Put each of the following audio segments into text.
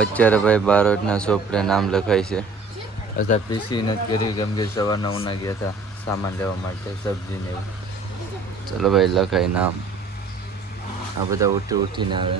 અત્યારે ભાઈ બારોટના ચોપડે નામ લખાય છે. અત્યારે પીસી નથી કરી કેમ કે સવારના ઉના ગયા હતા સામાન લેવા માટે સબ્જી ને એવું. ચલો ભાઈ લખાય નામ. આ બધા ઉઠીને આવે.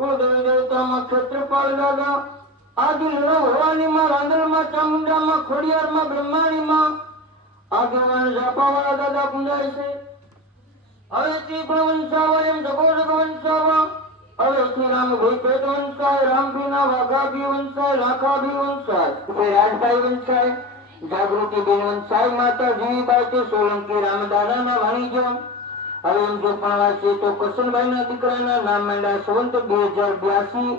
કુળદેવી દેવતામાં ક્ષેત્રપાળ દાદા આદિ ભવાની રાંદલમાં ચામુંડામાં ખોડિયારમાં બ્રહ્માણીમાં આગેવાન ઝાપાવાળા દાદા પૂજાય છે. હવેથી પણ વંશાવા એમ જગો જગ વંશાવા હવેથી રામ ભાઈ પેટ વંશાય રામભીના વાઘાભી વંશાય લાખાભી વંશાય રાજભાઈ વંશાય જાગૃતિબેન વંશાય માતા જીવીબાઈ સોલંકી રામદાદાના વાણિજ્ય. હવે એમ જો પણ વાંચીએ તો કરશનભાઈના દીકરાના નામ માંડ્યા સંવંત 2082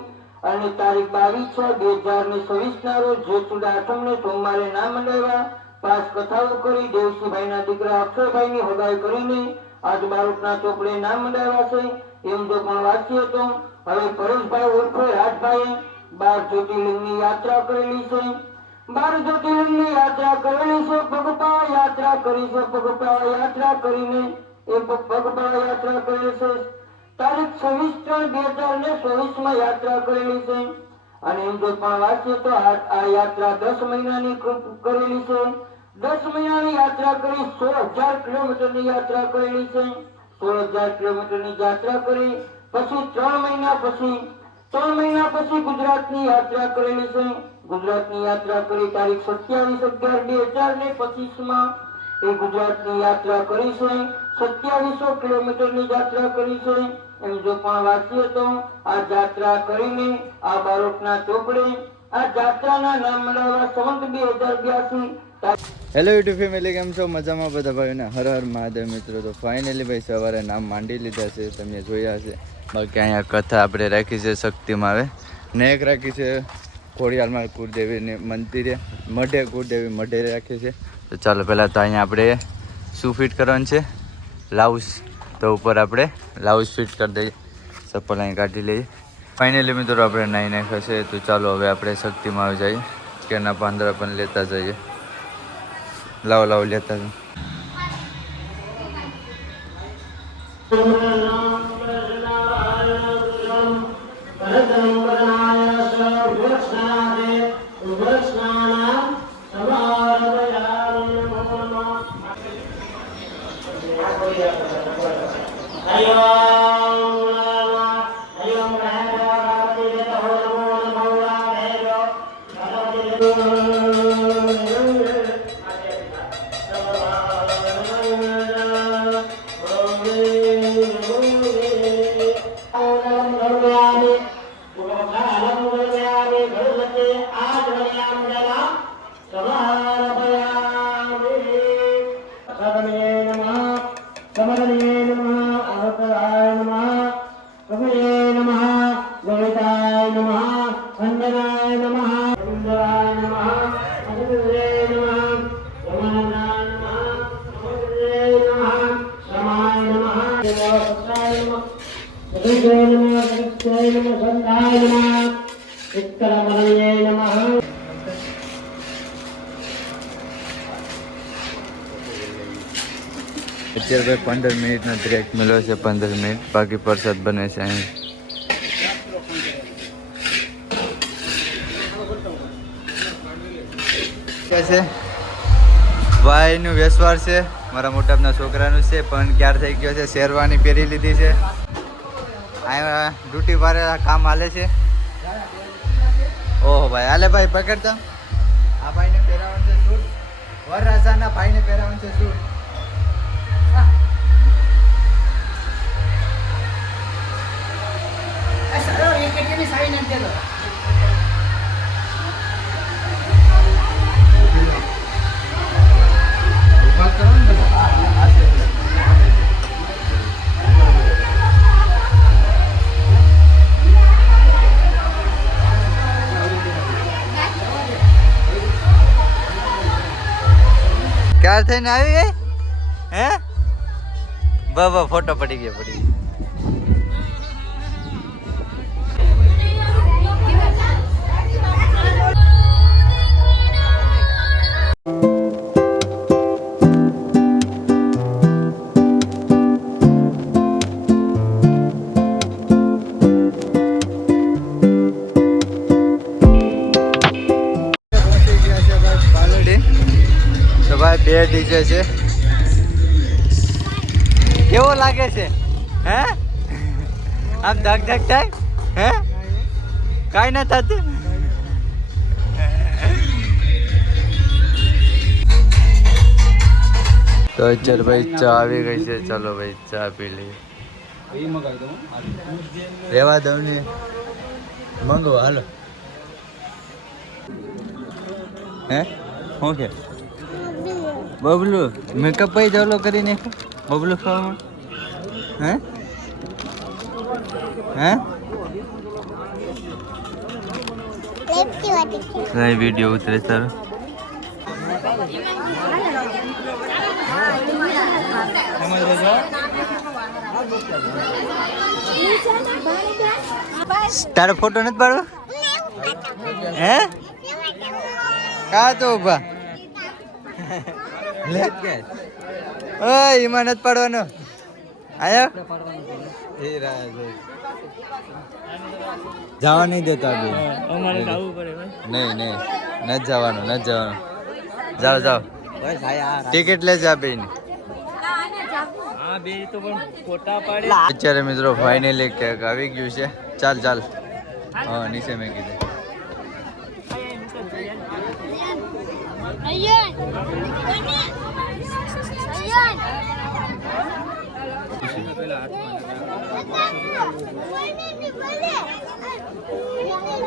અને તારીખ 22/6/2026 ના રોજ જેઠુડા આઠમને સોમવારે નામ મંડાવ્યા. 5 કથાઓ કરી દેવસીભાઈના દીકરા અક્ષરભાઈની હગાઈ કરીને આજ બારોટના ચોપડે નામ મંડાવ્યા છે. એમ જો પણ વાંચીએ તો હવે પરેશભાઈ ઉર્ફે રાજભાઈએ 12 જ્યોતિર્લિંગની યાત્રા કરેલી છે. 12 જ્યોતિર્લિંગની યાત્રા કરેલી છે. પગપાળા યાત્રા કરી છે. પગપાળા યાત્રા કરીને એ પગપાળા યાત્રા કરેલી છે. તારીખ 26/3/2024 માં યાત્રા કરેલી છે. અને એમ જો પણ વાંચીએ તો આ યાત્રા 10 મહિનાની કરેલી છે. 10 મહિનાની યાત્રા કરી 16,000 કિલોમીટરની યાત્રા કરેલી છે. 16,000 કિલોમીટરની યાત્રા કરી પછી 3 મહિના પછી ગુજરાતની યાત્રા કરેલી છે. ગુજરાતની યાત્રા કરી તારીખ 27/11/2025 માં એ ગુજરાતની યાત્રા કરી છે. 2700 કિલોમીટરની યાત્રા કરી છે. એમ જો પણ વાંચીએ તો આ યાત્રા કરીને આ બારોટના ચોપડે આ યાત્રાના નામ મળ્યા સંવંત 2082. હેલો યુટ્યુબ ફેમિલી, કેમ છો? મજામાં બધા ભાઈઓને હર હર મહાદેવ મિત્રો. તો ફાઇનલી ભાઈ સવારે નામ માંડી લીધા છે, તમે જોયા છે. બાકી અહીંયા કથા આપણે રાખી છે શક્તિમાં આવે ને એક રાખી છે ખોડિયારમાં કુળદેવીને મંદિરે મઢે કુળદેવી મઢે રાખી છે. તો ચાલો પહેલાં તો અહીંયા આપણે શું ફિટ કરવાનું છે, લાઉસ. તો ઉપર આપણે લાઉસ ફિટ કરી દઈએ, ચપ્પલ અહીં કાઢી લઈએ. ફાઇનલી મિત્રો આપણે નાહી નાખ્યા છે. તો ચાલો હવે આપણે શક્તિમાં આવી જઈએ, કેના પાંદડા પણ લેતા જઈએ. લાવો લેતા જાઓ. અત્યારે 15 મિનિટનો બ્રેક મળ્યો છે, 15 મિનિટ. બાકી પ્રસાદ બને છે અહીં. છે ભાઈનું વેસવાર છે, મારા મોટાપના છોકરાનું છે, પણ ક્યાર થઈ ગયો છે. શેરવાની પહેરી લીધી છે. અહીંયા ડ્યુટી પર કામ હાલે છે. ઓહો ભાઈ, હાલે ભાઈ પકડતા. આ ભાઈને પહેરાવાનું છે સૂટ, વરરાજાના ભાઈને પહેરાવાનું છે સૂટ. તૈયાર થઈને આવી ગઈ હે બાબા ફોટો પડી ગયો તો ભાઈ 2 ડીજે છે કેવો લાગે છે હે આમ ધક ધક થાય હે કાઈ ના થતું તો અત્યારે ભાઈ ચા આવી ગઈ છે ચાલો ભાઈ ચા પી લઈએ રેવા દઉં ને મંગો હાલો હે શું કે બબલુ મેકઅપ ભાઈ ચાલો કરી નાખો બબલુ ખાવામાં હે હે કઈ વિડીયો ઉતરે તારો તારો ફોટો નથી પાડવો હે કા તો ઉભા લે ઓય એમાં નથી પાડવાનો આયો જવા નહીં દેતો આ નહીં નથી જવાનું જાઓ ટિકિટ લે જા બેન અત્યારે મિત્રો ફાઇનલી કેક આવી ગયું છે ચાલ હા નીચે મેં કીધું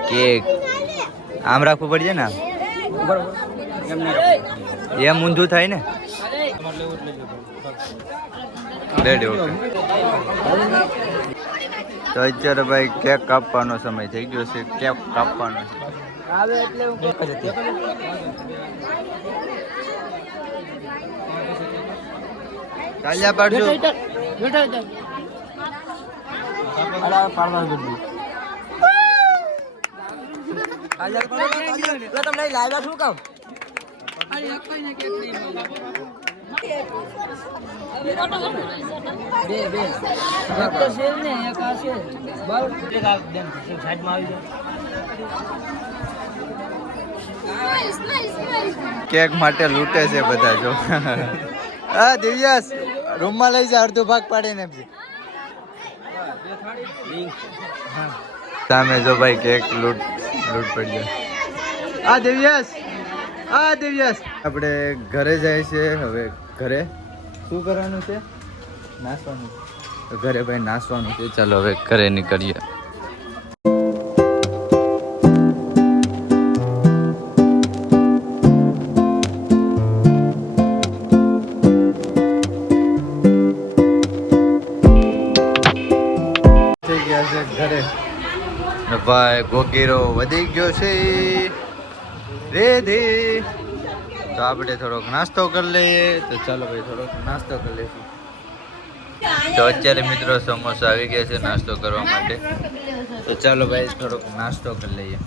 કેક આમ રાખવું પડશે ને એમ ઊંધું થાય ને રેડી ઓકે તો અત્યારે ભાઈ કેક કાપવાનો સમય થઈ ગયો છે કેક કાપવાનો છે ચાલ્યા પાડજો કેક માટે લૂંટે છે બધા જો હા દિવ્યાસ રૂમમાં લઈ જા અડધો ભાગ પાડીને સામે જો ભાઈ કેક લૂંટ પડી જાય આ દિવ્યાસ આપણે ઘરે જાય છે હવે ઘરે શું કરવાનું છે નાસવાનું તો ઘરે ભાઈ નાસવાનું છે ચાલો હવે ઘરે નીકળીએ ઘરે ભાઈ ગોગીરો વધી ગયો છે રેધી તો આપણે થોડોક નાસ્તો કરી લઈએ તો ચાલો ભાઈ થોડોક નાસ્તો કરી લઈશું તો અત્યારે મિત્રો સમોસા આવી ગયા છે નાસ્તો કરવા માટે તો ચાલો ભાઈ થોડોક નાસ્તો કરી લઈએ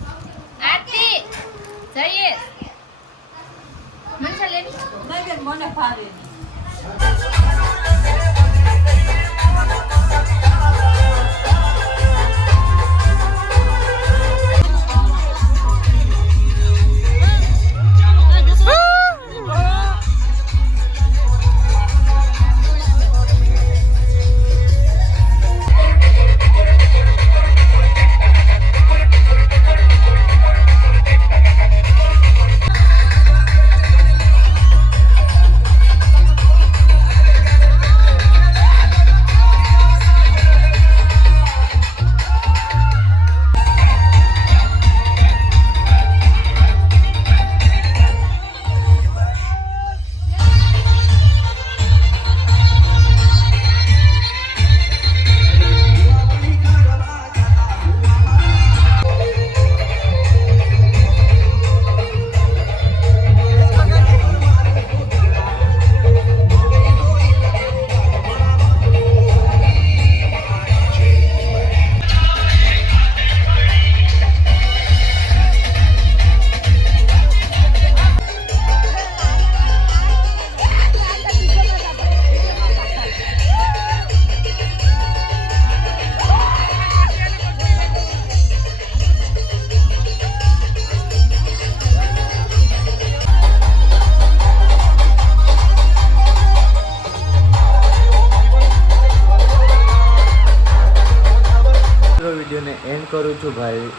વિડીયોને એન્ડ કરું છું. ભાઈ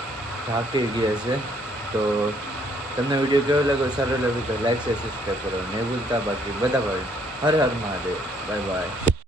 થાકી ગયા છે. તો તમને વિડીયો કેવો લાગ્યો, સારો લાગ્યો તો લાઈક શેર સબસ્ક્રાઈબ કરો નહીં ભૂલતા. બાકી બધા ભાઈ હર હર મહાદેવ. Bye by.